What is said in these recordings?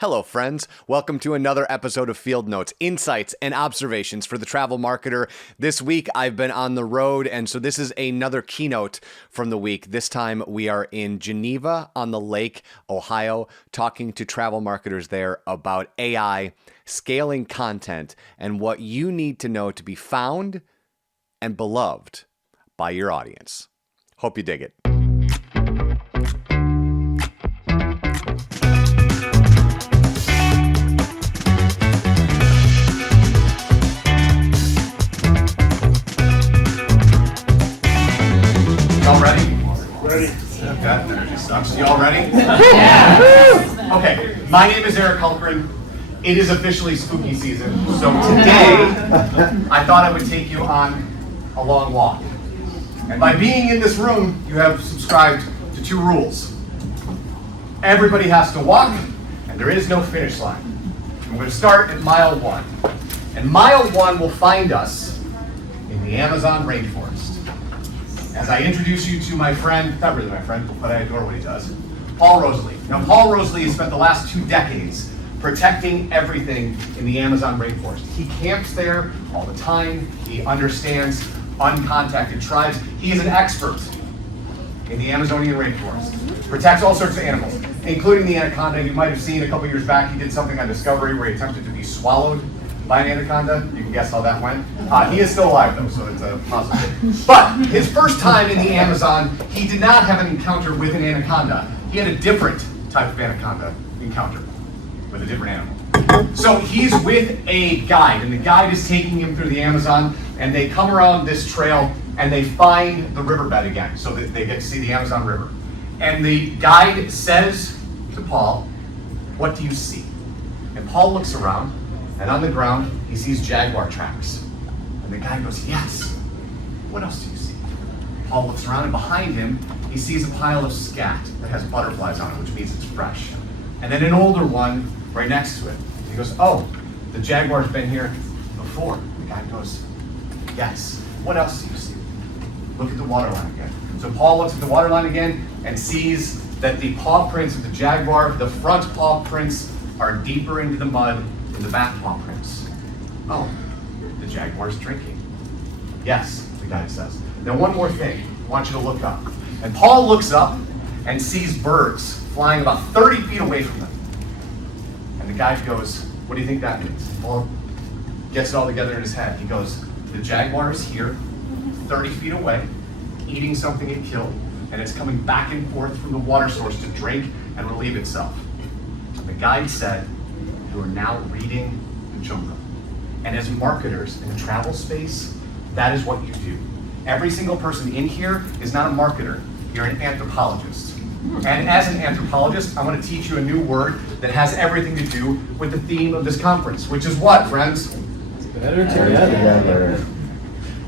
Hello, friends. Welcome to another episode of Field Notes, insights and observations for the travel marketer. This week, I've been on the road, and so this is another keynote from the week. This time, we are in Geneva-on-the-Lake, Ohio, talking to travel marketers there about AI, scaling content, and what you need to know to be found and beloved by your audience. Hope you dig it. Y'all ready? Ready. That energy sucks. Y'all ready? Yeah. Okay, my name is Hultgren. It is officially spooky season, so today I thought I would take you on a long walk. And by being in this room, you have subscribed to two rules. Everybody has to walk, and there is no finish line. And we're going to start at mile 1. And mile 1 will find us in the Amazon rainforest. As I introduce you to my friend, not really my friend, but I adore what he does, Paul Rosalie. Now, Paul Rosalie has spent the last 2 decades protecting everything in the Amazon rainforest. He camps there all the time. He understands uncontacted tribes. He is an expert in the Amazonian rainforest. Protects all sorts of animals, including the anaconda. You might have seen a couple years back, he did something on Discovery where he attempted to be swallowed by an anaconda. You can guess how that went. He is still alive though, so it's a positive. But his first time in the Amazon, he did not have an encounter with an anaconda. He had a different type of anaconda encounter with a different animal. So he's with a guide, and the guide is taking him through the Amazon, and they come around this trail, and they find the riverbed again, so that they get to see the Amazon River. And the guide says to Paul, "What do you see?" And Paul looks around, and on the ground, he sees jaguar tracks. And the guy goes, "Yes, what else do you see?" Paul looks around, and behind him, he sees a pile of scat that has butterflies on it, which means it's fresh. And then an older one right next to it. He goes, "Oh, the jaguar's been here before." The guy goes, "Yes, what else do you see?" Look at the waterline again. So Paul looks at the waterline again and sees that the paw prints of the jaguar, the front paw prints, are deeper into the mud than the back paw prints. "Oh, the jaguar's drinking." "Yes," the guy says. "Now one more thing, I want you to look up." And Paul looks up and sees birds flying about 30 feet away from them. And the guy goes, "What do you think that means?" Paul gets it all together in his head. He goes, "The jaguar is here, 30 feet away, eating something it killed, and it's coming back and forth from the water source to drink and relieve itself." And the guide said, "You are now reading the jungle." And as marketers in the travel space, that is what you do. Every single person in here is not a marketer, you're an anthropologist. And as an anthropologist, I'm going to teach you a new word that has everything to do with the theme of this conference, which is what, friends? Better together.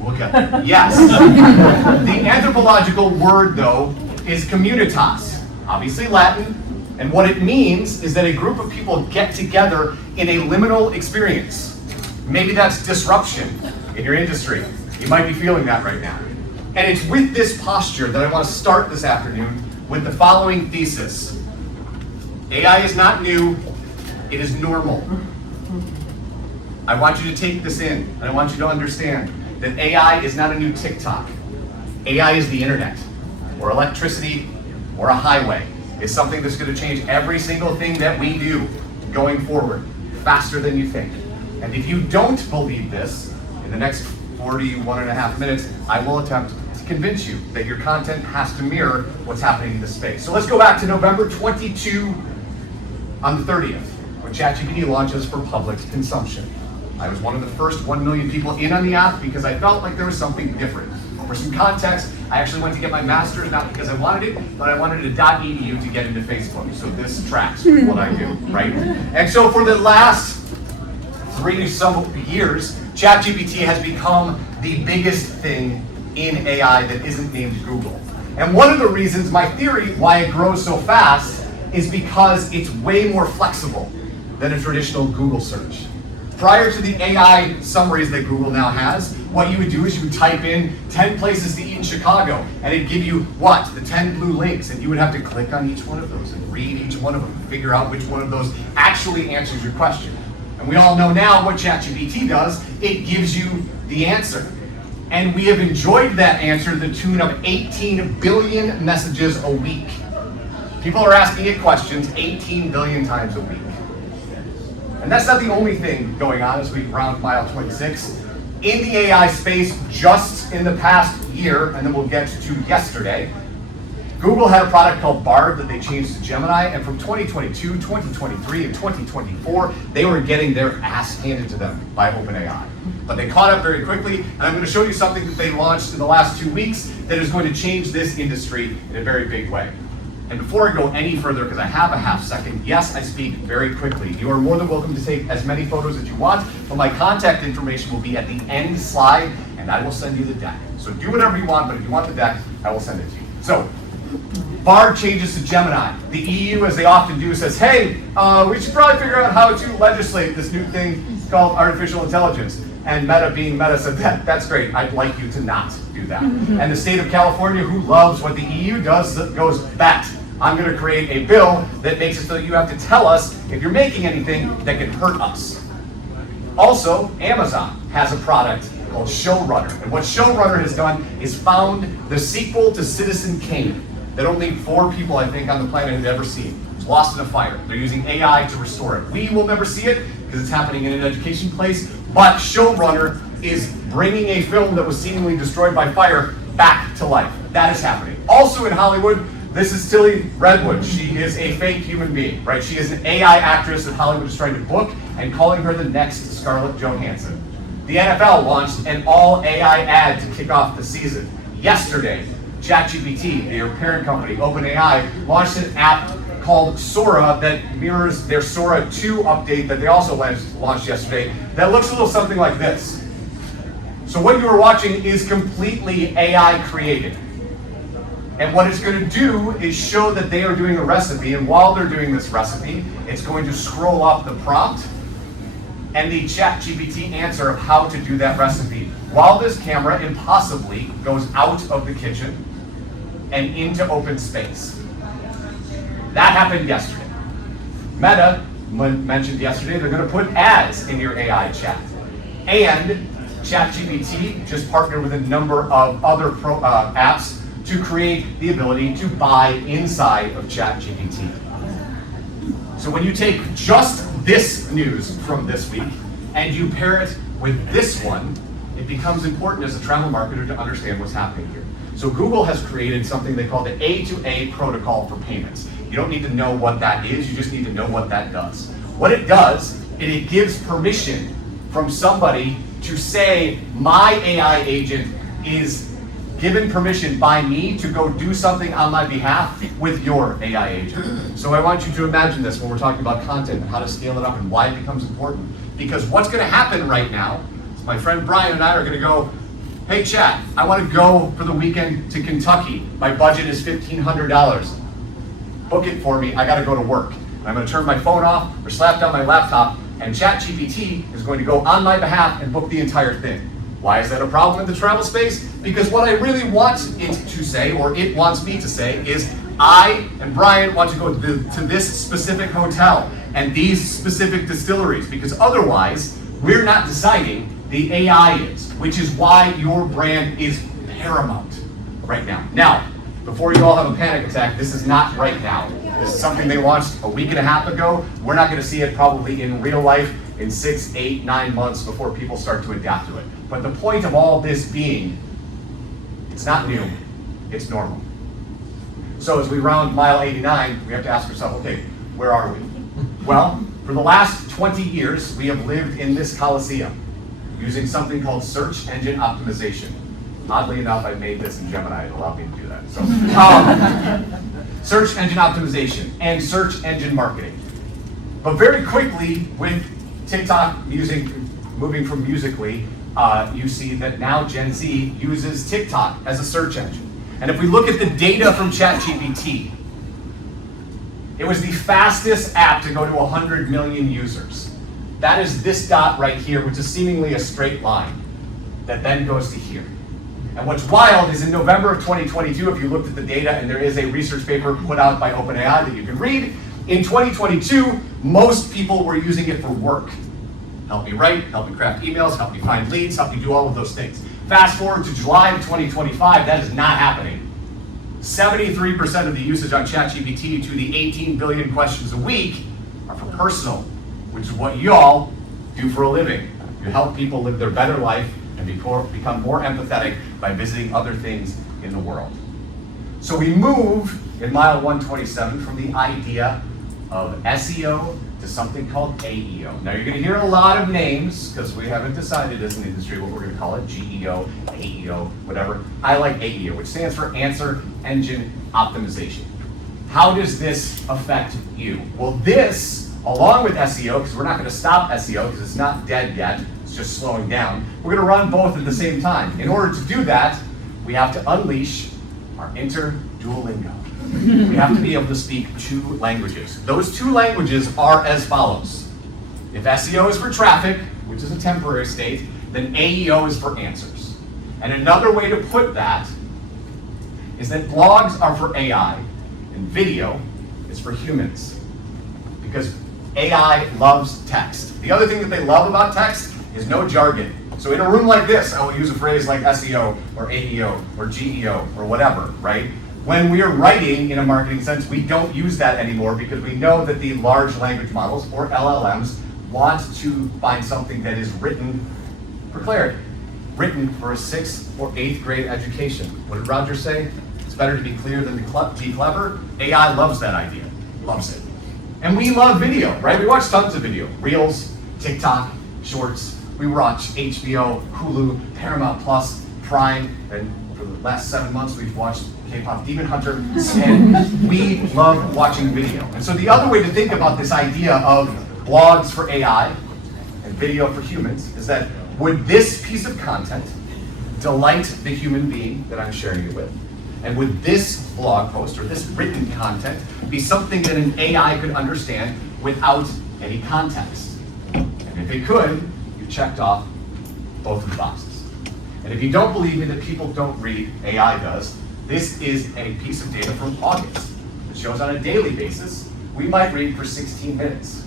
Look at it. Yes. The anthropological word, though, is communitas, obviously Latin, and what it means is that a group of people get together in a liminal experience. Maybe that's disruption in your industry. You might be feeling that right now. And it's with this posture that I want to start this afternoon with the following thesis. AI is not new, it is normal. I want you to take this in, and I want you to understand that AI is not a new TikTok. AI is the internet, or electricity, or a highway. It's something that's going to change every single thing that we do going forward, faster than you think. And if you don't believe this, in the next 41 and a half minutes, I will attempt to convince you that your content has to mirror what's happening in the space. So let's go back to November 22 on the 30th, when ChatGPT launches for public consumption. I was one of the first 1 million people in on the app because I felt like there was something different. For some context, I actually went to get my master's, not because I wanted it, but I wanted a .edu to get into Facebook. So this tracks with what I do, right? And so for the last 3 some years, ChatGPT has become the biggest thing in AI that isn't named Google. And one of the reasons, my theory, why it grows so fast is because it's way more flexible than a traditional Google search. Prior to the AI summaries that Google now has, what you would do is you would type in 10 places to eat in Chicago, and it'd give you what? The 10 blue links, and you would have to click on each one of those and read each one of them and figure out which one of those actually answers your question. And we all know now what ChatGPT does. It gives you the answer. And we have enjoyed that answer to the tune of 18 billion messages a week. People are asking it questions 18 billion times a week. And that's not the only thing going on as we round mile 26. In the AI space, just in the past year, and then we'll get to yesterday, Google had a product called Bard that they changed to Gemini, and from 2022, 2023, and 2024, they were getting their ass handed to them by OpenAI. But they caught up very quickly, and I'm going to show you something that they launched in the last 2 weeks that is going to change this industry in a very big way. And before I go any further, because I have a half second, yes, I speak very quickly. You are more than welcome to take as many photos as you want, but my contact information will be at the end slide, and I will send you the deck. So do whatever you want, but if you want the deck, I will send it to you. So, Bard changes to Gemini. The EU, as they often do, says, hey, we should probably figure out how to legislate this new thing called artificial intelligence. And Meta, being Meta, said, that's great, I'd like you to not do that. And the state of California, who loves what the EU does, goes, bet. I'm going to create a bill that makes it so that you have to tell us if you're making anything that can hurt us. Also, Amazon has a product called Showrunner. And what Showrunner has done is found the sequel to Citizen Kane that only 4 people, I think, on the planet had ever seen. It was lost in a fire. They're using AI to restore it. We will never see it because it's happening in an education place, but Showrunner is bringing a film that was seemingly destroyed by fire back to life. That is happening. Also in Hollywood, this is Tilly Redwood. She is a fake human being, right? She is an AI actress that Hollywood is trying to book and calling her the next Scarlett Johansson. The NFL launched an all AI ad to kick off the season. Yesterday, ChatGPT, their parent company, OpenAI, launched an app called Sora that mirrors their Sora 2 update that they also launched yesterday that looks a little something like this. So what you are watching is completely AI created. And what it's going to do is show that they are doing a recipe, and while they're doing this recipe, it's going to scroll up the prompt and the ChatGPT answer of how to do that recipe, while this camera impossibly goes out of the kitchen and into open space. That happened yesterday. Meta mentioned yesterday they're going to put ads in your AI chat. And ChatGPT just partnered with a number of other apps to create the ability to buy inside of ChatGPT. So when you take just this news from this week and you pair it with this one, it becomes important as a travel marketer to understand what's happening here. So Google has created something they call the A2A protocol for payments. You don't need to know what that is, you just need to know what that does. What it does, it gives permission from somebody to say, my AI agent is given permission by me to go do something on my behalf with your AI agent. So I want you to imagine this when we're talking about content and how to scale it up and why it becomes important. Because what's going to happen right now is my friend Brian and I are going to go, hey chat, I want to go for the weekend to Kentucky. My budget is $1,500. Book it for me, I got to go to work. And I'm going to turn my phone off or slap down my laptop, and ChatGPT is going to go on my behalf and book the entire thing. Why is that a problem in the travel space? Because what I really want it to say, or it wants me to say, is I and Brian want to go to this specific hotel and these specific distilleries, because otherwise we're not deciding, the AI is, which is why your brand is paramount right now. Now, before you all have a panic attack, this is not right now. This is something they launched a week and a half ago. We're not going to see it probably in real life in 6, 8, 9 months before people start to adapt to it. But the point of all this being, it's not new, it's normal. So as we round mile 89, we have to ask ourselves, okay, where are we? Well, for the last 20 years, we have lived in this Coliseum using something called search engine optimization. Oddly enough, I made this in Gemini, it allowed me to do that. So, search engine optimization and search engine marketing. But very quickly, with TikTok moving from Musical.ly, you see that now Gen Z uses TikTok as a search engine. And if we look at the data from ChatGPT, it was the fastest app to go to 100 million users. That is this dot right here, which is seemingly a straight line. that then goes to here. And what's wild is in November of 2022, if you looked at the data, and there is a research paper put out by OpenAI that you can read, in 2022, most people were using it for work. Help me write, help me craft emails, help me find leads, help me do all of those things. Fast forward to July of 2025, that is not happening. 73% of the usage on ChatGPT to the 18 billion questions a week are for personal, which is what y'all do for a living. You help people live their better life and become more empathetic by visiting other things in the world. So we move in mile 127 from the idea of SEO to something called AEO. Now you're going to hear a lot of names because we haven't decided as an industry what we're going to call it, GEO, AEO, whatever. I like AEO, which stands for Answer Engine Optimization. How does this affect you? Well, this, along with SEO, because we're not going to stop SEO because it's not dead yet, it's just slowing down, we're going to run both at the same time. In order to do that, we have to unleash our inter-Duolingo. We have to be able to speak 2 languages. Those 2 languages are as follows. If SEO is for traffic, which is a temporary state, then AEO is for answers. And another way to put that is that blogs are for AI and video is for humans. Because AI loves text. The other thing that they love about text is no jargon. So in a room like this, I will use a phrase like SEO or AEO or GEO or whatever, right? When we are writing in a marketing sense, we don't use that anymore because we know that the large language models, or LLMs, want to find something that is written for clarity, written for a 6th or 8th grade education. What did Roger say? It's better to be clear than to be clever. AI loves that idea, loves it. And we love video, right? We watch tons of video, Reels, TikTok, Shorts. We watch HBO, Hulu, Paramount Plus, Prime, and for the last 7 months we've watched K-pop Demon Hunter, and we love watching video. And so the other way to think about this idea of blogs for AI and video for humans is that would this piece of content delight the human being that I'm sharing it with? And would this blog post or this written content be something that an AI could understand without any context? And if it could, you've checked off both of the boxes. And if you don't believe me that people don't read, AI does, this is a piece of data from August. It shows on a daily basis, we might read for 16 minutes.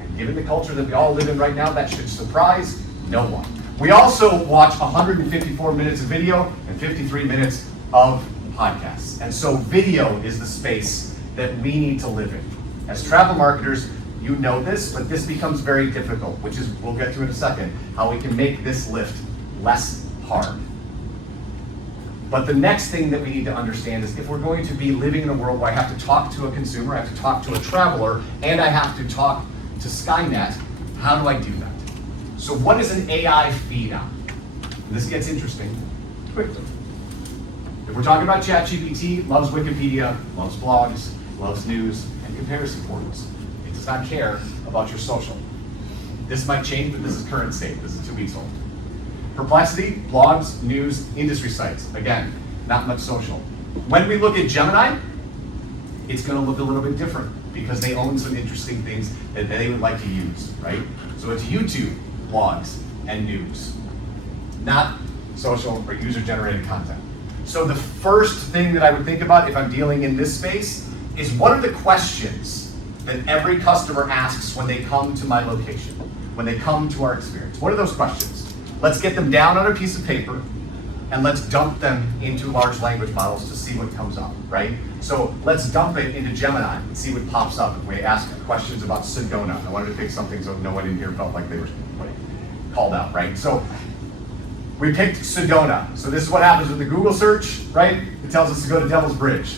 And given the culture that we all live in right now, that should surprise no one. We also watch 154 minutes of video and 53 minutes of podcasts. And so video is the space that we need to live in. As travel marketers, you know this, but this becomes very difficult, which is, we'll get to in a second, how we can make this lift less hard. But the next thing that we need to understand is if we're going to be living in a world where I have to talk to a consumer, I have to talk to a traveler, and I have to talk to Skynet, how do I do that? So what is an AI feed on? And this gets interesting quickly. If we're talking about ChatGPT, loves Wikipedia, loves blogs, loves news, and comparison forums. It does not care about your social. This might change, but this is current state. This is 2 weeks old. Perplexity, blogs, news, industry sites. Again, not much social. When we look at Gemini, it's going to look a little bit different because they own some interesting things that they would like to use, right? So it's YouTube, blogs, and news, not social or user-generated content. So the first thing that I would think about if I'm dealing in this space is what are the questions that every customer asks when they come to my location, when they come to our experience? What are those questions? Let's get them down on a piece of paper and let's dump them into large language models to see what comes up, right? So let's dump it into Gemini and see what pops up. If we ask questions about Sedona, I wanted to pick something so no one in here felt like they were called out, right? So we picked Sedona. So this is what happens with the Google search, right? It tells us to go to Devil's Bridge.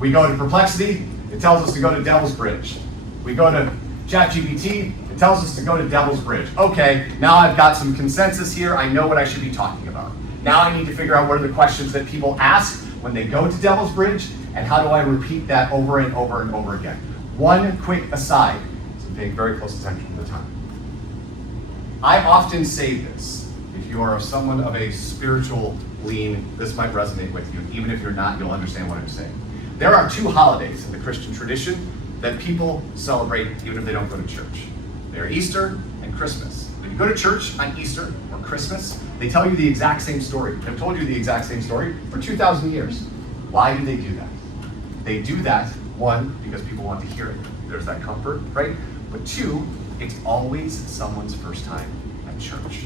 We go to Perplexity, it tells us to go to Devil's Bridge. We go to ChatGPT, it tells us to go to Devil's Bridge. Okay, now I've got some consensus here. I know what I should be talking about. Now I need to figure out what are the questions that people ask when they go to Devil's Bridge, and how do I repeat that over and over and over again. One quick aside, so paying very close attention to the time. I often say this. If you are someone of a spiritual lean, this might resonate with you. Even if you're not, you'll understand what I'm saying. There are 2 holidays in the Christian tradition that people celebrate even if they don't go to church. They're Easter and Christmas. When you go to church on Easter or Christmas, they tell you the exact same story. They've told you the exact same story for 2,000 years. Why do they do that? They do that, one, because people want to hear it. There's that comfort, right? But two, it's always someone's first time at church.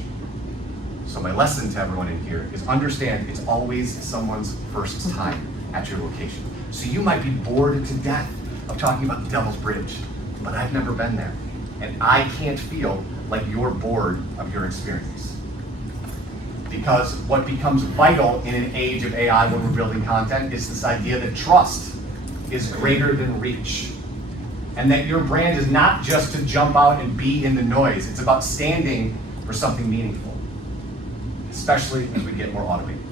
So my lesson to everyone in here is understand it's always someone's first time at your location. So you might be bored to death of talking about the Devil's Bridge, but I've never been there. And I can't feel like you're bored of your experience. Because what becomes vital in an age of AI when we're building content is this idea that trust is greater than reach. And that your brand is not just to jump out and be in the noise. It's about standing for something meaningful, especially as we get more automated.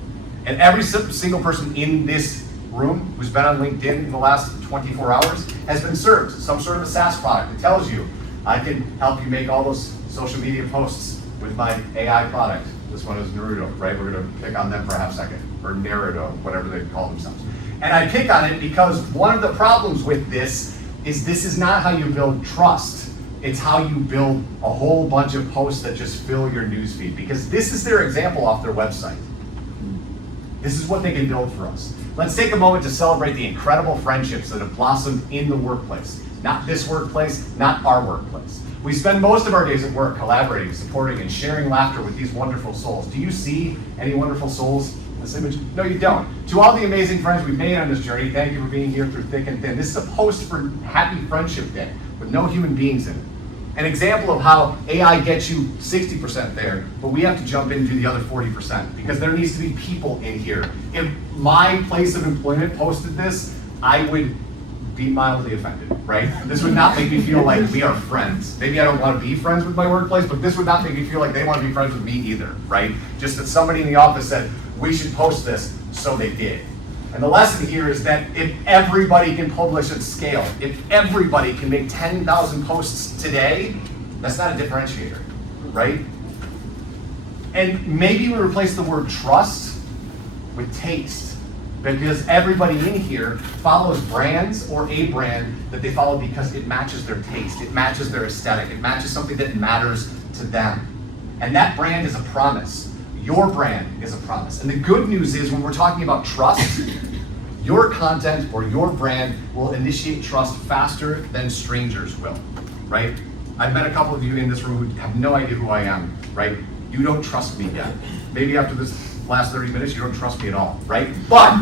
And every single person in this room who's been on LinkedIn in the last 24 hours has been served some sort of a SaaS product that tells you, I can help you make all those social media posts with my AI product. This one is Naruto, right? We're gonna pick on them for a half second, or Naruto, whatever they call themselves. And I pick on it because one of the problems with this is not how you build trust. It's how you build a whole bunch of posts that just fill your newsfeed. Because this is their example off their website. This is what they can build for us. Let's take a moment to celebrate the incredible friendships that have blossomed in the workplace. Not this workplace, not our workplace. We spend most of our days at work collaborating, supporting, and sharing laughter with these wonderful souls. Do you see any wonderful souls in this image? No, you don't. To all the amazing friends we've made on this journey, thank you for being here through thick and thin. This is a post for Happy Friendship Day with no human beings in it. An example of how AI gets you 60% there, but we have to jump into the other 40% because there needs to be people in here. If my place of employment posted this, I would be mildly offended, right? This would not make me feel like we are friends. Maybe I don't want to be friends with my workplace, but this would not make me feel like they want to be friends with me either, right? Just that somebody in the office said, we should post this, so they did. And the lesson here is that if everybody can publish at scale, if everybody can make 10,000 posts today, that's not a differentiator, right? And maybe we replace the word trust with taste, because everybody in here follows brands or a brand that they follow because it matches their taste, it matches their aesthetic, it matches something that matters to them. And that brand is a promise. Your brand is a promise. And the good news is when we're talking about trust, your content or your brand will initiate trust faster than strangers will, right? I've met a couple of you in this room who have no idea who I am, right? You don't trust me yet. Maybe after this last 30 minutes, you don't trust me at all, right? But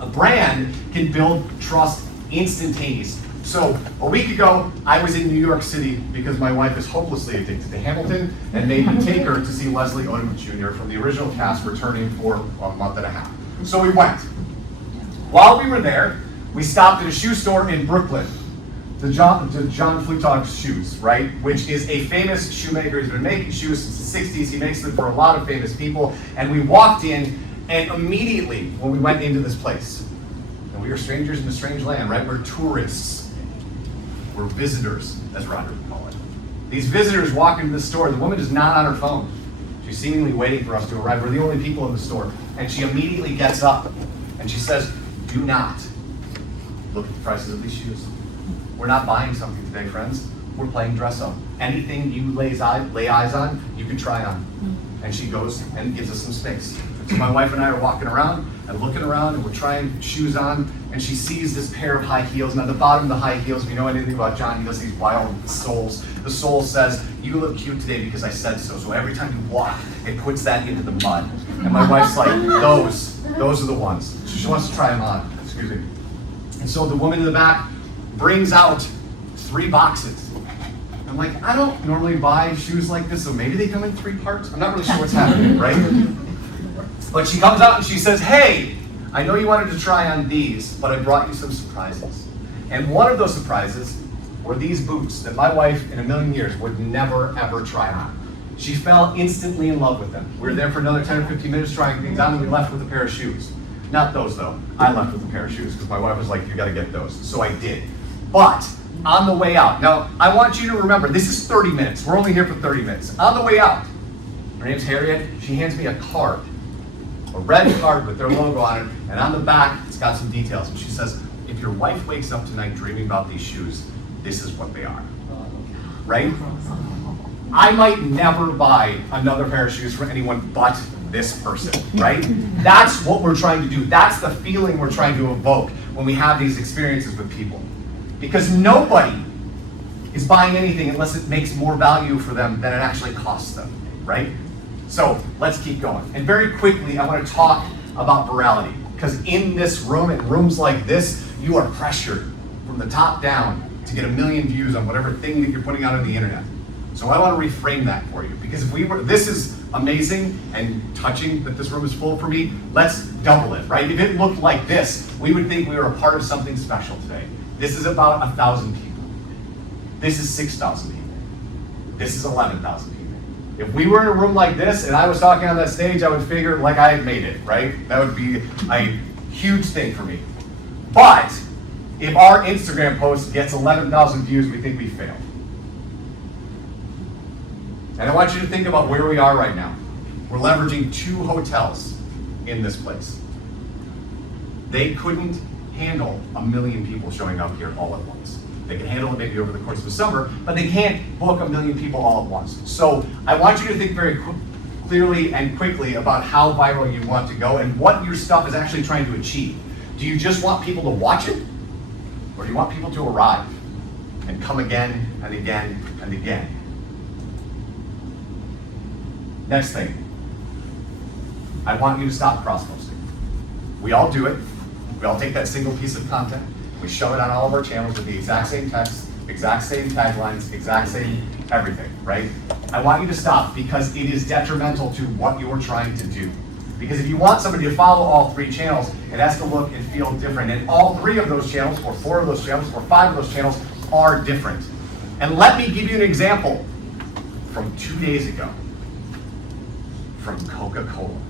a brand can build trust instantaneously. So a week ago, I was in New York City because my wife is hopelessly addicted to Hamilton and made me take her to see Leslie Odom Jr. from the original cast returning for a month and a half. So we went. While we were there, we stopped at a shoe store in Brooklyn, the John Fleetog Shoes, right? Which is a famous shoemaker. He's been making shoes since the 60s. He makes them for a lot of famous people. And we walked in, and immediately when we went into this place, and we were strangers in a strange land, right? We're tourists. We're visitors, as Roderick would call it. These visitors walk into the store. The woman is not on her phone. She's seemingly waiting for us to arrive. We're the only people in the store. And she immediately gets up and she says, do not look at the prices of these shoes. We're not buying something today, friends. We're playing dress up. Anything you lay eyes on, you can try on. And she goes and gives us some space. So my wife and I are walking around and looking around and we're trying shoes on, and she sees this pair of high heels, and at the bottom of the high heels, if you know anything about John, he does these wild soles. The sole says, you look cute today because I said so. So every time you walk, it puts that into the mud. And my wife's like, those are the ones. She wants to try them on, excuse me. And so the woman in the back brings out 3 boxes. I'm like, I don't normally buy shoes like this, so maybe they come in 3 parts. I'm not really sure what's happening, right? But she comes out and she says, hey, I know you wanted to try on these, but I brought you some surprises. And one of those surprises were these boots that my wife in a million years would never, ever try on. She fell instantly in love with them. We were there for another 10 or 15 minutes trying things on, and we left with a pair of shoes. Not those, though. I left with a pair of shoes because my wife was like, you got to get those. So I did. But on the way out, now I want you to remember, this is 30 minutes. We're only here for 30 minutes. On the way out, her name's Harriet. She hands me a card. A red card with their logo on it, and on the back, it's got some details. And she says, if your wife wakes up tonight dreaming about these shoes, this is what they are. right? I might never buy another pair of shoes for anyone but this person, right? That's what we're trying to do. That's the feeling we're trying to evoke when we have these experiences with people. Because nobody is buying anything unless it makes more value for them than it actually costs them, right? So let's keep going. And very quickly, I want to talk about virality. Because in this room, in rooms like this, you are pressured from the top down to get 1 million views on whatever thing that you're putting out on the internet. So I want to reframe that for you, because if we were, this is amazing and touching that this room is full for me, let's double it, right? If it looked like this, we would think we were a part of something special today. This is about 1,000 people. This is 6,000 people. This is 11,000 people. If we were in a room like this and I was talking on that stage, I would figure like I had made it, right? That would be a huge thing for me. But if our Instagram post gets 11,000 views, we think we failed. And I want you to think about where we are right now. We're leveraging 2 hotels in this place. They couldn't handle 1 million people showing up here all at once. They can handle it maybe over the course of a summer, but they can't book 1 million people all at once. So I want you to think very clearly and quickly about how viral you want to go and what your stuff is actually trying to achieve. Do you just want people to watch it? Or do you want people to arrive and come again and again and again? Next thing, I want you to stop cross-posting. We all do it. We all take that single piece of content, we shove it on all of our channels with the exact same text, exact same taglines, exact same everything, right? I want you to stop, because it is detrimental to what you are trying to do. Because if you want somebody to follow all 3 channels, it has to look and feel different. And all 3 of those channels, or 4 of those channels, or 5 of those channels are different. And let me give you an example from 2 days ago. From Coca-Cola.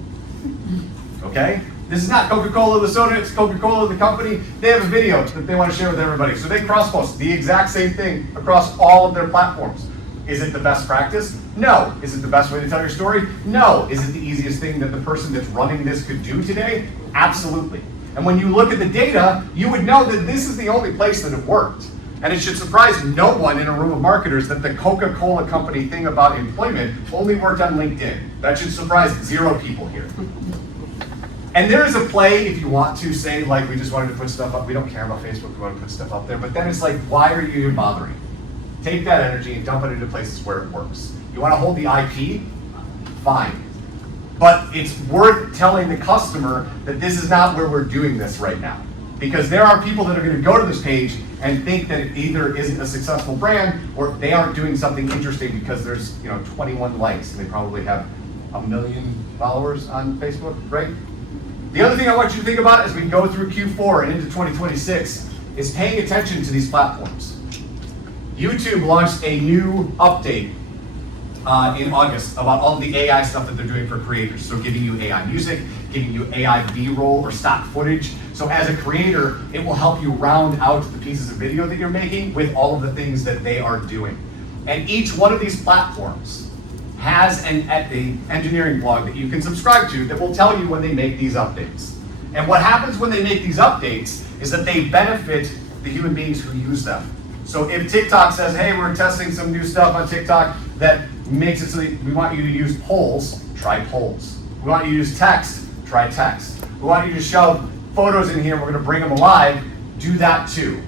Okay? This is not Coca-Cola the soda, it's Coca-Cola the company. They have a video that they want to share with everybody. So they cross-post the exact same thing across all of their platforms. Is it the best practice? No. Is it the best way to tell your story? No. Is it the easiest thing that the person that's running this could do today? Absolutely. And when you look at the data, you would know that this is the only place that it worked. And it should surprise no one in a room of marketers that the Coca-Cola company thing about employment only worked on LinkedIn. That should surprise 0 people here. And there is a play if you want to say, like, we just wanted to put stuff up. We don't care about Facebook, we want to put stuff up there. But then it's like, why are you even bothering? Take that energy and dump it into places where it works. You want to hold the IP? Fine. But it's worth telling the customer that this is not where we're doing this right now. Because there are people that are going to go to this page and think that it either isn't a successful brand or they aren't doing something interesting because there's 21 likes and they probably have 1 million followers on Facebook, right? The other thing I want you to think about as we go through Q4 and into 2026 is paying attention to these platforms. YouTube launched a new update in August about all of the AI stuff that they're doing for creators. So giving you AI music, giving you AI B-roll or stock footage. So as a creator, it will help you round out the pieces of video that you're making with all of the things that they are doing. And each one of these platforms has an engineering blog that you can subscribe to that will tell you when they make these updates. And what happens when they make these updates is that they benefit the human beings who use them. So if TikTok says, hey, we're testing some new stuff on TikTok that makes it so that we want you to use polls, try polls. We want you to use text, try text. We want you to shove photos in here, we're going to bring them alive, do that too.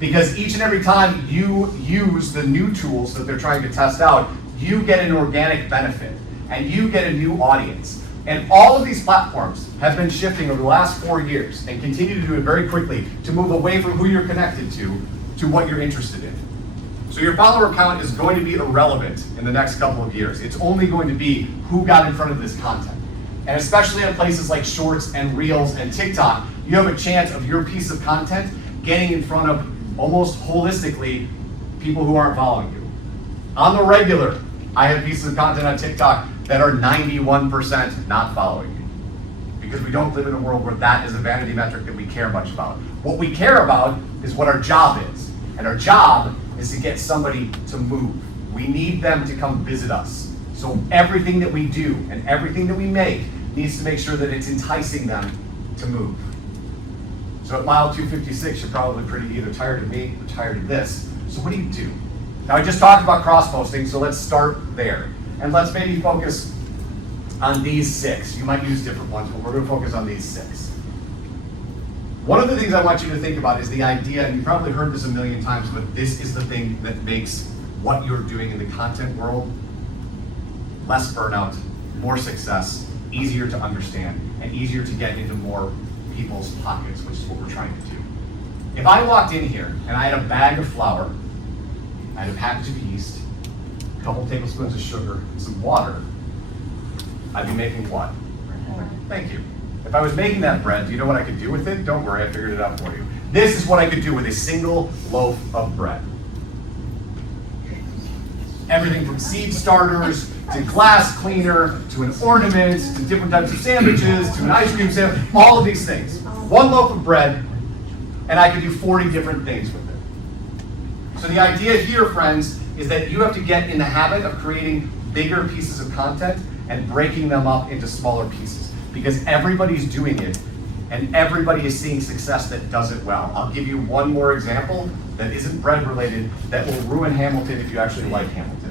Because each and every time you use the new tools that they're trying to test out, you get an organic benefit and you get a new audience. And all of these platforms have been shifting over the last 4 years and continue to do it very quickly to move away from who you're connected to what you're interested in. So your follower count is going to be irrelevant in the next couple of years. It's only going to be who got in front of this content. And especially on places like Shorts and Reels and TikTok, you have a chance of your piece of content getting in front of almost holistically people who aren't following you. On the regular, I have pieces of content on TikTok that are 91% not following you. Because we don't live in a world where that is a vanity metric that we care much about. What we care about is what our job is. And our job is to get somebody to move. We need them to come visit us. So everything that we do and everything that we make needs to make sure that it's enticing them to move. So at mile 256, you're probably pretty either tired of me or tired of this. So what do? Now I just talked about cross-posting, so let's start there. And let's maybe focus on these 6. You might use different ones, but we're going to focus on these 6. One of the things I want you to think about is the idea, and you've probably heard this a million times, but this is the thing that makes what you're doing in the content world less burnout, more success, easier to understand, and easier to get into more people's pockets, which is what we're trying to do. If I walked in here and I had a bag of flour, I had a package of yeast, a couple tablespoons of sugar, and some water, I'd be making what? Thank you. If I was making that bread, do you know what I could do with it? Don't worry, I figured it out for you. This is what I could do with a single loaf of bread. Everything from seed starters, to glass cleaner, to an ornament, to different types of sandwiches, to an ice cream sandwich, all of these things. One loaf of bread, and I could do 40 different things with it. So the idea here, friends, is that you have to get in the habit of creating bigger pieces of content and breaking them up into smaller pieces, because everybody's doing it, and everybody is seeing success that does it well. I'll give you one more example that isn't bread related that will ruin Hamilton if you actually like Hamilton.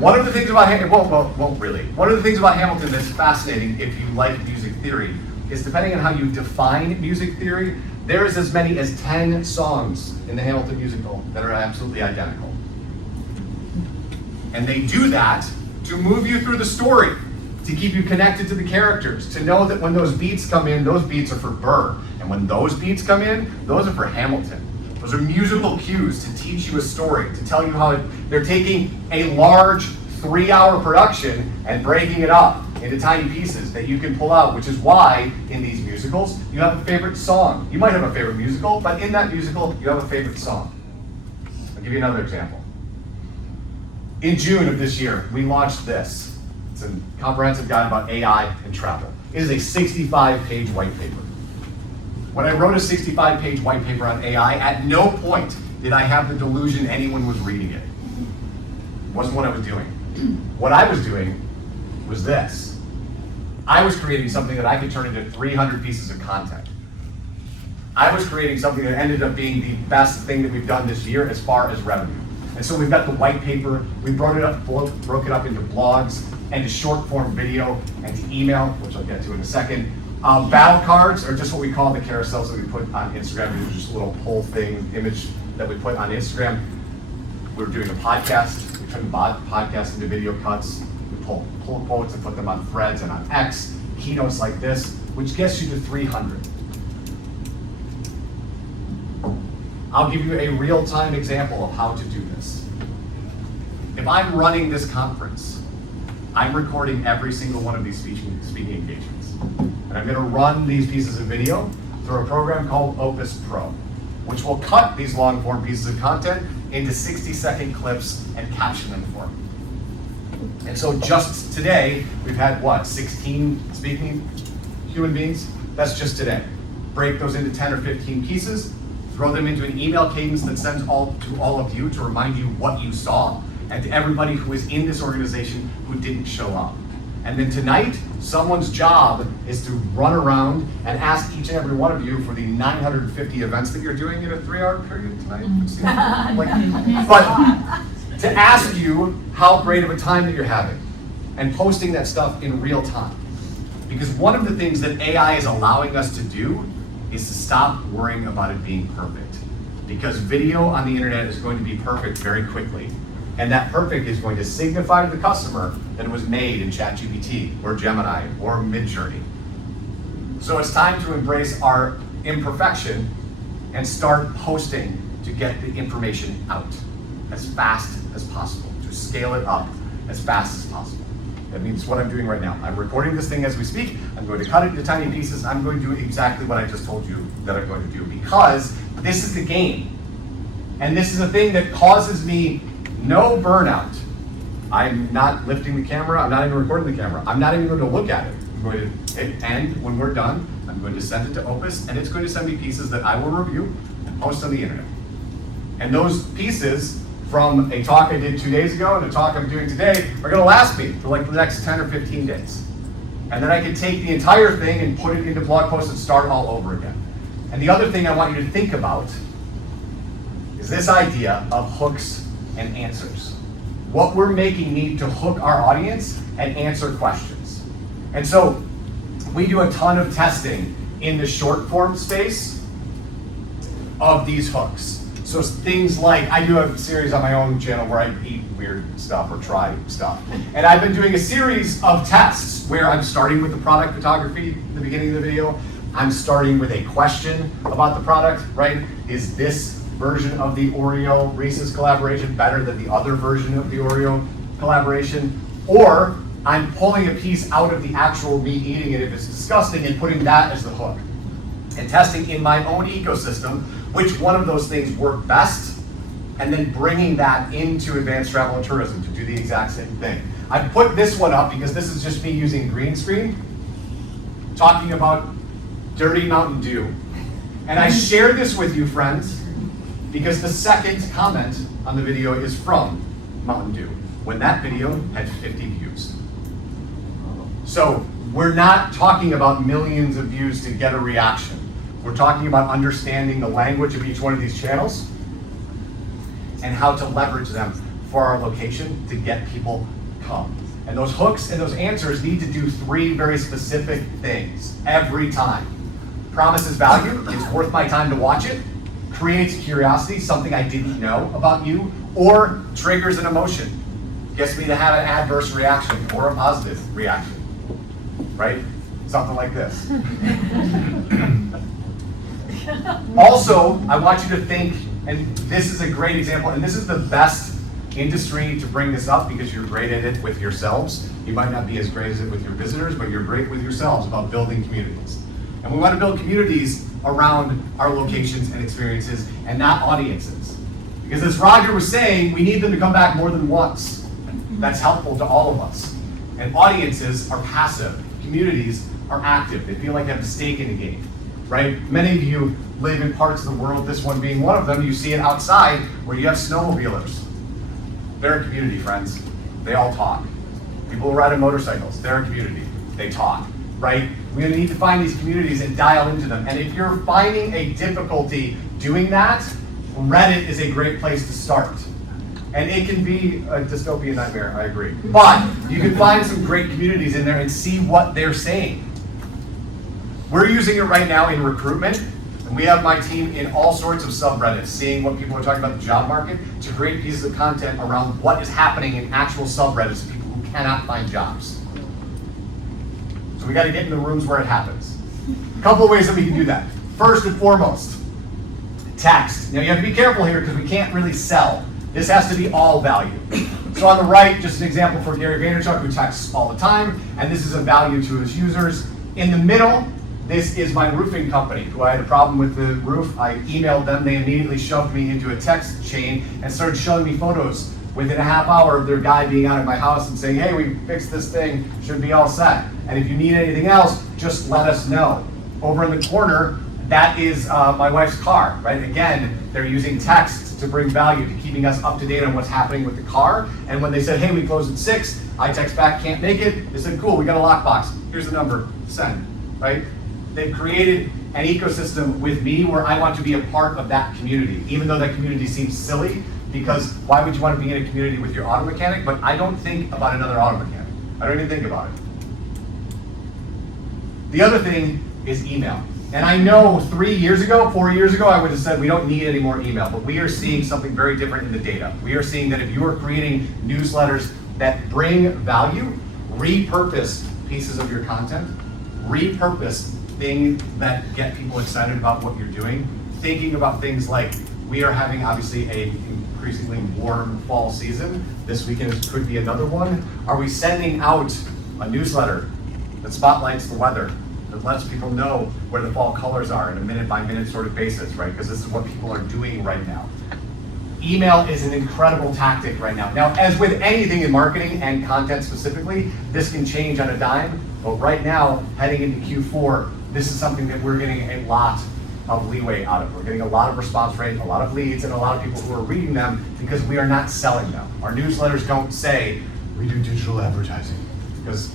One of the things about won't really. One of the things about Hamilton that's fascinating if you like music theory is depending on how you define music theory, there is as many as 10 songs in the Hamilton musical that are absolutely identical. And they do that to move you through the story, to keep you connected to the characters, to know that when those beats come in, those beats are for Burr. And when those beats come in, those are for Hamilton. Those are musical cues to teach you a story, to tell you how they're taking a large 3-hour production and breaking it up into tiny pieces that you can pull out, which is why in these musicals, you have a favorite song. You might have a favorite musical, but in that musical, you have a favorite song. I'll give you another example. In June of this year, we launched this. It's a comprehensive guide about AI and travel. It is a 65-page white paper. When I wrote a 65-page white paper on AI, at no point did I have the delusion anyone was reading it. It wasn't what I was doing. What I was doing was this. I was creating something that I could turn into 300 pieces of content. I was creating something that ended up being the best thing that we've done this year as far as revenue. And so we've got the white paper, we broke it up into blogs, and to short form video, and to email, which I'll get to in a second. Battle cards are just what we call the carousels that we put on Instagram. These are just a little poll thing, image that we put on Instagram. We're doing a podcast. We turn the podcast into video cuts. We pull quotes and put them on threads and on X. Keynotes like this, which gets you to 300. I'll give you a real-time example of how to do this. If I'm running this conference, I'm recording every single one of these speaking engagements. And I'm going to run these pieces of video through a program called Opus Pro, which will cut these long-form pieces of content into 60-second clips and caption them for me. And so just today, we've had, 16 speaking human beings? That's just today. Break those into 10 or 15 pieces, throw them into an email cadence that sends to all of you to remind you what you saw, and to everybody who is in this organization who didn't show up. And then tonight, someone's job is to run around and ask each and every one of you for the 950 events that you're doing in a 3-hour period tonight. But to ask you how great of a time that you're having and posting that stuff in real time. Because one of the things that AI is allowing us to do is to stop worrying about it being perfect. Because video on the internet is going to be perfect very quickly. And that perfect is going to signify to the customer that it was made in ChatGPT or Gemini or Midjourney. So it's time to embrace our imperfection and start posting to get the information out as fast as possible, to scale it up as fast as possible. That means what I'm doing right now. I'm recording this thing as we speak. I'm going to cut it into tiny pieces. I'm going to do exactly what I just told you that I'm going to do, because this is the game. And this is a thing that causes me no burnout. I'm not lifting the camera. I'm not even recording the camera. I'm not even going to look at it. I'm going to hit end when we're done. I'm going to send it to Opus, and it's going to send me pieces that I will review and post on the internet. And those pieces from a talk I did 2 days ago and a talk I'm doing today are going to last me for like the next 10 or 15 days. And then I can take the entire thing and put it into blog posts and start all over again. And the other thing I want you to think about is this idea of hooks and answers. What we're making need to hook our audience and answer questions. And so we do a ton of testing in the short form space of these hooks. So things like, I do a series on my own channel where I eat weird stuff or try stuff. And I've been doing a series of tests where I'm starting with the product photography in the beginning of the video. I'm starting with a question about the product, right? Is this version of the Oreo Reese's collaboration better than the other version of the Oreo collaboration? Or I'm pulling a piece out of the actual me eating it if it's disgusting and putting that as the hook. And testing in my own ecosystem which one of those things work best, and then bringing that into advanced travel and tourism to do the exact same thing. I put this one up because this is just me using green screen, talking about dirty Mountain Dew. And I share this with you, friends, because the second comment on the video is from Mountain Dew, when that video had 50 views. So we're not talking about millions of views to get a reaction. We're talking about understanding the language of each one of these channels and how to leverage them for our location to get people come. And those hooks and those answers need to do three very specific things every time. Promises value, it's worth my time to watch it. Creates curiosity, something I didn't know about you. Or triggers an emotion, gets me to have an adverse reaction or a positive reaction, right? Something like this. Also, I want you to think, and this is a great example, and this is the best industry to bring this up because you're great at it with yourselves. You might not be as great as it with your visitors, but you're great with yourselves about building communities. And we want to build communities around our locations and experiences and not audiences. Because as Roger was saying, we need them to come back more than once. That's helpful to all of us. And audiences are passive. Communities are active. They feel like they have a stake in the game. Right? Many of you live in parts of the world, this one being one of them, you see it outside where you have snowmobilers. They're a community, friends. They all talk. People who ride on motorcycles, they're a community. They talk, right? We need to find these communities and dial into them. And if you're finding a difficulty doing that, Reddit is a great place to start. And it can be a dystopian nightmare, I agree. But you can find some great communities in there and see what they're saying. We're using it right now in recruitment, and we have my team in all sorts of subreddits, seeing what people are talking about the job market, to create pieces of content around what is happening in actual subreddits of people who cannot find jobs. So we got to get in the rooms where it happens. A couple of ways that we can do that. First and foremost, text. Now you have to be careful here because we can't really sell. This has to be all value. So on the right, just an example for Gary Vaynerchuk, who texts all the time, and this is a value to his users. In the middle, this is my roofing company, who I had a problem with the roof. I emailed them, they immediately shoved me into a text chain and started showing me photos within a half hour of their guy being out at my house and saying, hey, we fixed this thing, should be all set. And if you need anything else, just let us know. Over in the corner, that is my wife's car, right? Again, they're using text to bring value, to keeping us up to date on what's happening with the car. And when they said, hey, we close at 6, I text back, can't make it. They said, cool, we got a lockbox. Here's the number, send, right? They've created an ecosystem with me where I want to be a part of that community, even though that community seems silly, because why would you want to be in a community with your auto mechanic? But I don't think about another auto mechanic. I don't even think about it. The other thing is email. And I know 4 years ago, I would have said we don't need any more email, but we are seeing something very different in the data. We are seeing that if you are creating newsletters that bring value, repurpose pieces of your content, repurpose things that get people excited about what you're doing, thinking about things like, we are having obviously a increasingly warm fall season. This weekend could be another one. Are we sending out a newsletter that spotlights the weather, that lets people know where the fall colors are in a minute by minute sort of basis, right? Because this is what people are doing right now. Email is an incredible tactic right now. Now, as with anything in marketing and content specifically, this can change on a dime, but right now, heading into Q4, this is something that we're getting a lot of leeway out of. We're getting a lot of response rate, a lot of leads, and a lot of people who are reading them because we are not selling them. Our newsletters don't say, we do digital advertising, because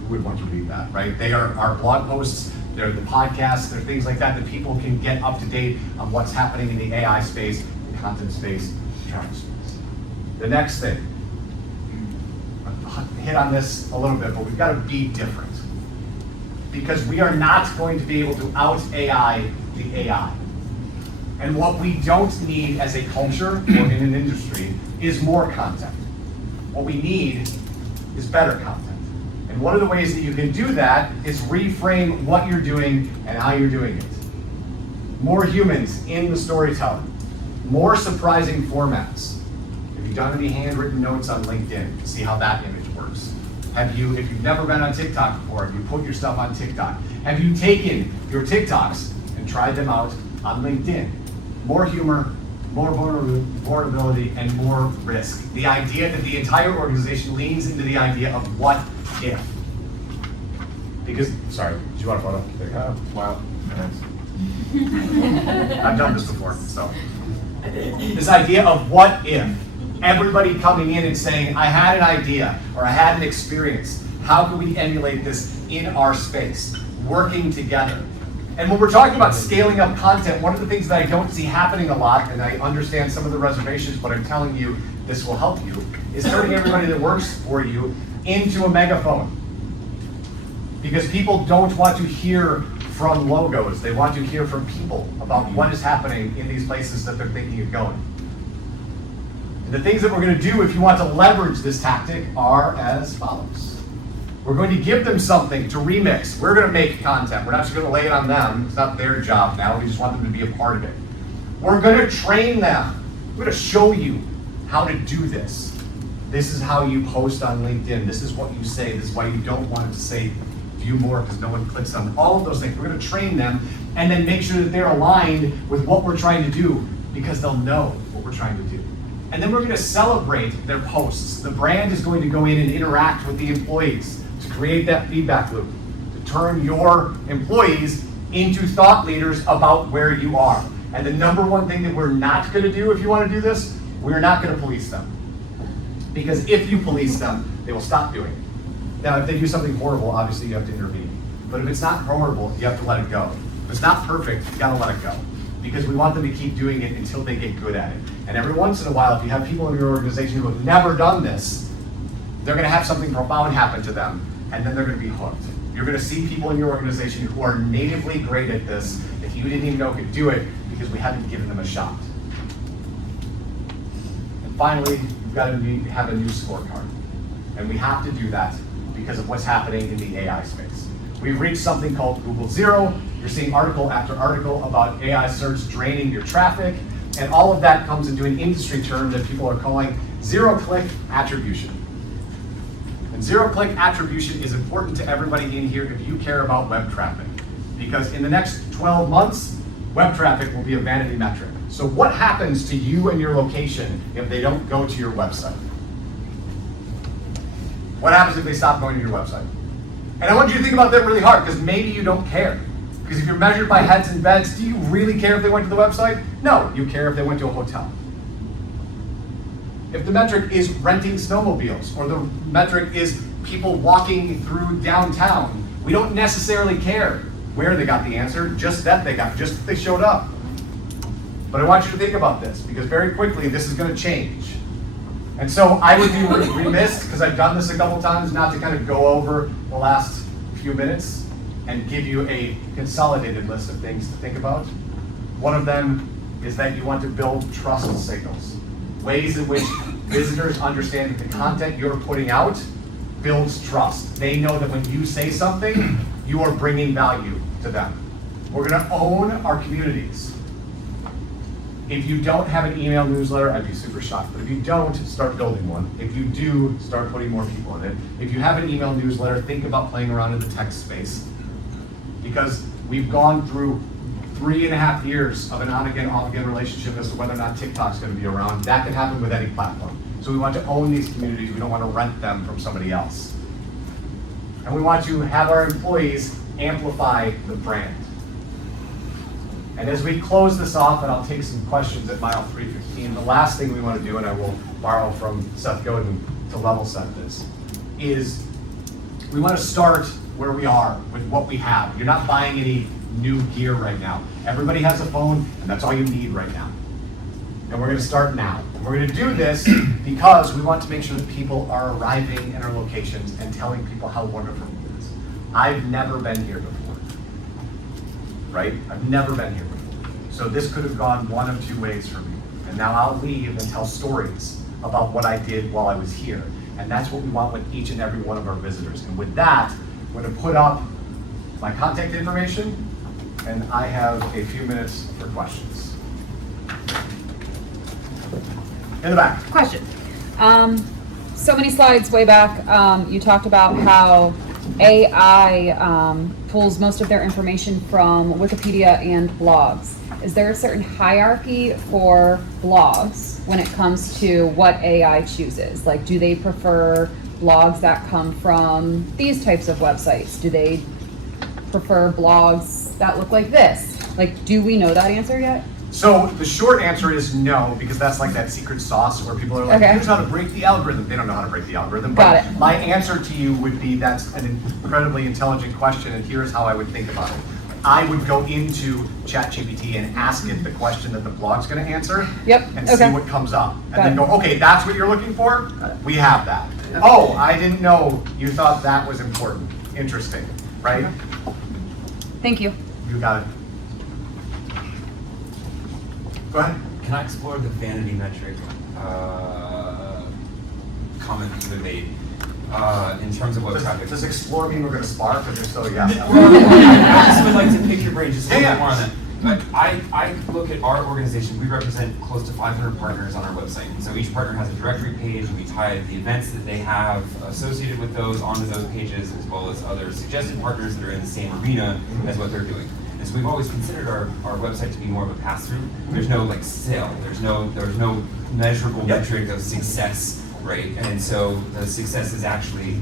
who would want to read that, right? They are our blog posts, they're the podcasts, they're things like that people can get up to date on what's happening in the AI space, the content space, the travel space. The next thing, hit on this a little bit, but we've got to be different. Because we are not going to be able to out-AI the AI. And what we don't need as a culture or in an industry is more content. What we need is better content. And one of the ways that you can do that is reframe what you're doing and how you're doing it. More humans in the storytelling. More surprising formats. Have you done any handwritten notes on LinkedIn to see how that image works? Have you, if you've never been on TikTok before, have you put your stuff on TikTok? Have you taken your TikToks and tried them out on LinkedIn? More humor, more vulnerability, and more risk. The idea that the entire organization leans into the idea of what if. Because, sorry, did you want a photo? There you go. Wow. I've done this before, so. This idea of what if. Everybody coming in and saying, I had an idea, or I had an experience. How can we emulate this in our space? Working together. And when we're talking about scaling up content, one of the things that I don't see happening a lot, and I understand some of the reservations, but I'm telling you this will help you, is turning everybody that works for you into a megaphone. Because people don't want to hear from logos. They want to hear from people about what is happening in these places that they're thinking of going. And the things that we're going to do if you want to leverage this tactic are as follows. We're going to give them something to remix. We're going to make content. We're not just going to lay it on them. It's not their job now. We just want them to be a part of it. We're going to train them. We're going to show you how to do this. This is how you post on LinkedIn. This is what you say. This is why you don't want it to say view more because no one clicks on all of those things. We're going to train them and then make sure that they're aligned with what we're trying to do because they'll know what we're trying to do. And then we're going to celebrate their posts. The brand is going to go in and interact with the employees to create that feedback loop, to turn your employees into thought leaders about where you are. And the number one thing that we're not going to do if you want to do this, we're not going to police them. Because if you police them, they will stop doing it. Now, if they do something horrible, obviously you have to intervene. But if it's not horrible, you have to let it go. If it's not perfect, you got to let it go. Because we want them to keep doing it until they get good at it. And every once in a while, if you have people in your organization who have never done this, they're going to have something profound happen to them, and then they're going to be hooked. You're going to see people in your organization who are natively great at this if you didn't even know could do it because we haven't given them a shot. And finally, we've got to have a new scorecard. And we have to do that because of what's happening in the AI space. We've reached something called Google Zero. You're seeing article after article about AI search draining your traffic, and all of that comes into an industry term that people are calling zero-click attribution. And zero-click attribution is important to everybody in here if you care about web traffic, because in the next 12 months, web traffic will be a vanity metric. So what happens to you and your location if they don't go to your website? What happens if they stop going to your website? And I want you to think about that really hard, because maybe you don't care. Because if you're measured by heads and beds, do you really care if they went to the website? No, you care if they went to a hotel. If the metric is renting snowmobiles, or the metric is people walking through downtown, we don't necessarily care where they got the answer, just that they showed up. But I want you to think about this, because very quickly this is going to change. And so I would be remiss, because I've done this a couple times, not to kind of go over the last few minutes and give you a consolidated list of things to think about. One of them is that you want to build trust signals, ways in which visitors understand that the content you're putting out builds trust. They know that when you say something, you are bringing value to them. We're going to own our communities. If you don't have an email newsletter, I'd be super shocked. But if you don't, start building one. If you do, start putting more people in it. If you have an email newsletter, think about playing around in the text space. Because we've gone through 3.5 years of an on-again, off-again relationship as to whether or not TikTok's going to be around. That can happen with any platform. So we want to own these communities. We don't want to rent them from somebody else. And we want to have our employees amplify the brand. And as we close this off, and I'll take some questions at mile 3:15, the last thing we want to do, and I will borrow from Seth Godin to level set this, is we want to start where we are with what we have. You're not buying any new gear right now. Everybody has a phone, and that's all you need right now. And we're going to start now. We're going to do this because we want to make sure that people are arriving in our locations and telling people how wonderful it is. I've never been here before, right? I've never been here before. So this could have gone one of two ways for me. And now I'll leave and tell stories about what I did while I was here. And that's what we want with each and every one of our visitors. And with that, we're going to put up my contact information, and I have a few minutes for questions. In the back. Question. So many slides way back, you talked about how AI pulls most of their information from Wikipedia and blogs. Is there a certain hierarchy for blogs when it comes to what AI chooses? Like, do they prefer blogs that come from these types of websites? Do they prefer blogs that look like this? Like, do we know that answer yet? So the short answer is no, because that's like that secret sauce where people are like, Okay. here's how to break the algorithm. They don't know how to break the algorithm. Got But it. my answer to you would be that's an incredibly intelligent question, and here's how I would think about it. I would go into ChatGPT and ask it the question that the blog's going to answer. Yep, And okay. see what comes up. And Got then it. go, okay, that's what you're looking for? We have that. Oh, I didn't know you thought that was important. Interesting, right? Thank you. You got it. Go ahead. Can I explore the vanity metric comment that you made in terms of what traffic? Does explore mean we're going to spar? Because you're still, yeah. I just would like to pick your brain just a little Yeah. bit more on that. But I look at our organization, we represent close to 500 partners on our website. And so each partner has a directory page, and we tie the events that they have associated with those onto those pages, as well as other suggested partners that are in the same arena as what they're doing. And so we've always considered our website to be more of a pass-through. There's no like sale, there's no measurable metric of success, right? And so the success is actually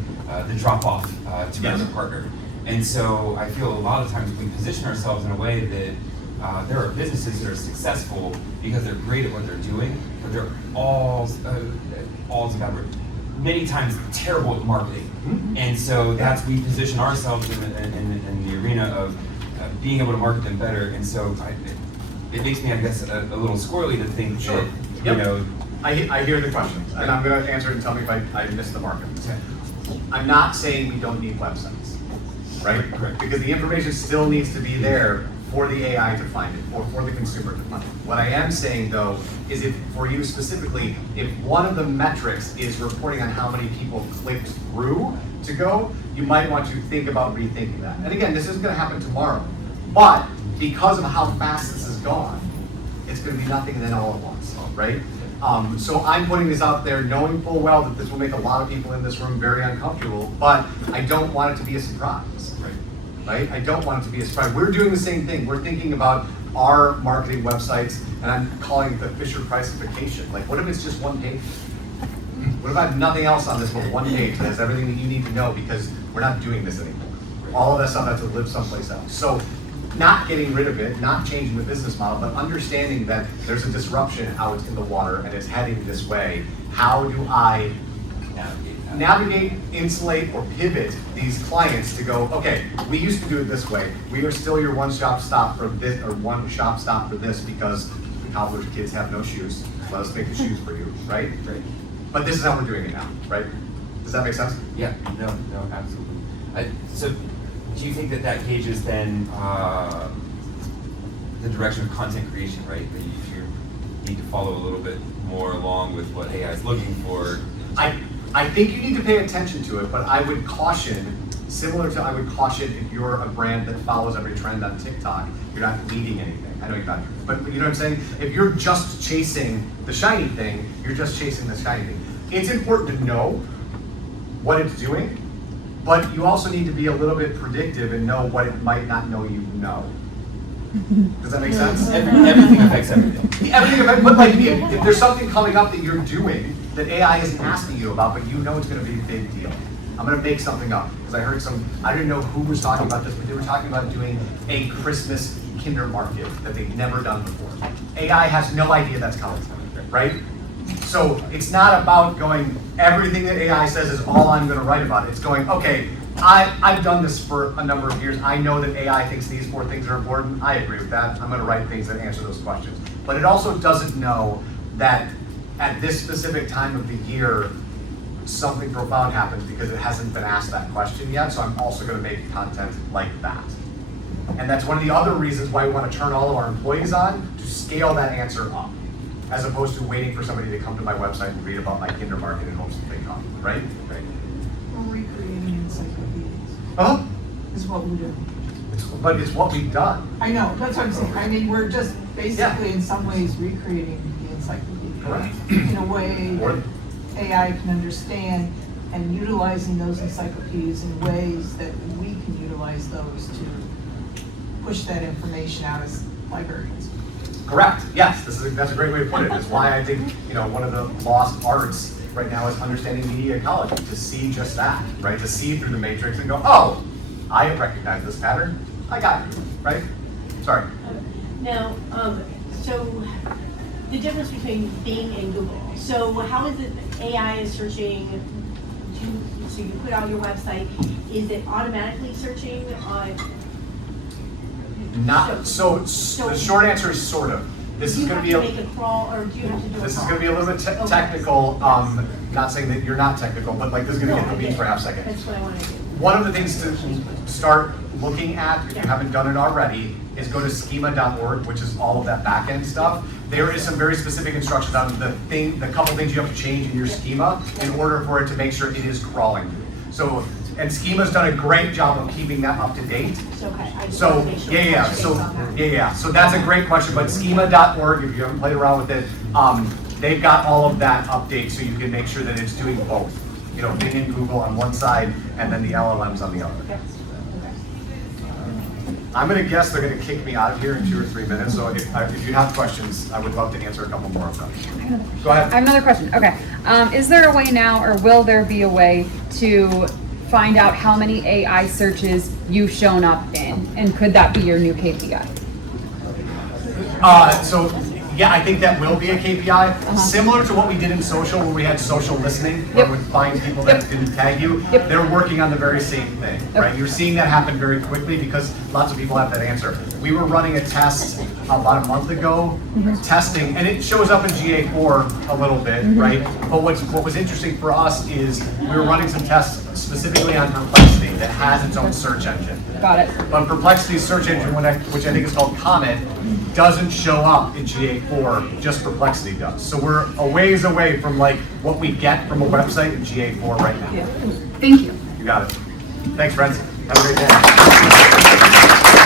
the drop-off to another partner. And so I feel a lot of times we position ourselves in a way that there are businesses that are successful because they're great at what they're doing, but they're all about many times terrible at marketing. And so that's we position ourselves in the arena of being able to market them better. And so it makes me, I guess, a little squirrely to think that, you know. I hear the questions, and I'm going to answer it and tell me if I missed the mark. Okay. I'm not saying we don't need websites, right? Correct. Because the information still needs to be there for the AI to find it, or for the consumer to find it. What I am saying, though, is if for you specifically, if one of the metrics is reporting on how many people clicked through to go, you might want to think about rethinking that. And again, this isn't going to happen tomorrow, but because of how fast this has gone, it's going to be nothing then all at once, right? So I'm putting this out there knowing full well that this will make a lot of people in this room very uncomfortable, but I don't want it to be a surprise, right? I don't want it to be a surprise. We're doing the same thing. We're thinking about our marketing websites, and I'm calling it the Fisher Priceification. Like, what if it's just one page? What about nothing else on this but one page that has everything that you need to know, because we're not doing this anymore. All of that stuff has to live someplace else. So not getting rid of it, not changing the business model, but understanding that there's a disruption out in the water and it's heading this way. How do I navigate, insulate, or pivot these clients to go, okay, we used to do it this way. We are still your one-stop stop for this, or one-shop stop for this, because the cobbler's kids have no shoes. Let us make the shoes for you, right? Right. But this is how we're doing it now, right? Does that make sense? Yeah, no, absolutely. So do you think that gauges then the direction of content creation, right? That you need to follow a little bit more along with what AI is looking for? I think you need to pay attention to it, but I would caution, similar to I would caution if you're a brand that follows every trend on TikTok, you're not leading anything. I know you're not, but you know what I'm saying? If you're just chasing the shiny thing, you're just chasing the shiny thing. It's important to know what it's doing, but you also need to be a little bit predictive and know what it might not know you know. Does that make sense? Everything affects everything. Everything about, but like if there's something coming up that you're doing that AI isn't asking you about, but you know it's going to be a big deal. I'm going to make something up because I heard I didn't know who was talking about this, but they were talking about doing a Christmas Kinder market that they've never done before. AI has no idea that's coming, right? So it's not about going, everything that AI says is all I'm going to write about. It's going, okay, I've done this for a number of years. I know that AI thinks these 4 things are important. I agree with that. I'm going to write things that answer those questions. But it also doesn't know that at this specific time of the year, something profound happens because it hasn't been asked that question yet, so I'm also gonna make content like that. And that's one of the other reasons why we want to turn all of our employees on, to scale that answer up, as opposed to waiting for somebody to come to my website and read about my kindergarten in hopes that they come, right? Right. We're recreating encyclopedias, Uh-huh. is what we do. But it's what we've done. I know, that's what I'm saying. I mean, we're just basically Yeah. in some ways recreating the encyclopedia. Correct. In a way Or- that AI can understand, and utilizing those encyclopedias in ways that we can utilize those to push that information out as librarians. Correct, yes, that's a great way to put it. It's why I think, one of the lost arts right now is understanding media ecology, to see just that, right? To see through the matrix and go, oh, I recognize this pattern, I got it, right? Sorry. Now, so the difference between Bing and Google. So how is it that AI is searching, so you put out your website, is it automatically searching on? Not, so the short answer is sort of. This is gonna be Do you have to make a crawl, or do you have to do a crawl? This is gonna be a little bit Okay. technical, not saying that you're not technical, but like this is gonna get the beat for half a second. That's what I want to do. One of the things to start looking at, if you haven't done it already, is go to schema.org, which is all of that back-end stuff. There is some very specific instructions on the couple things you have to change in your schema in order for it to make sure it is crawling. So, and Schema's done a great job of keeping that up to date. So, okay, I just So, want to make sure. so that's a great question, but schema.org, if you haven't played around with it, they've got all of that update so you can make sure that it's doing both. Bing and Google on one side, and then the LLMs on the other. Okay. I'm gonna guess they're gonna kick me out of here in 2 or 3 minutes, so if you have questions, I would love to answer a couple more of them. Go I ahead. have another question. Okay. Is there a way now, or will there be a way to find out how many AI searches you've shown up in? And could that be your new KPI? Yeah, I think that will be a KPI, similar to what we did in social, where we had social listening, where Yep. we would find people that didn't tag you. Yep. They're working on the very same thing, right? Okay. You're seeing that happen very quickly because lots of people have that answer. We were running a test about a month ago, testing, and it shows up in GA4 a little bit, right? But what was interesting for us is we were running some tests specifically on Perplexity that has its own search engine. Got it. But Perplexity's search engine, which I think is called Comet, doesn't show up in GA4, just Perplexity does. So we're a ways away from like what we get from a website in GA4 right now. Thank you. You got it. Thanks, friends. Have a great day.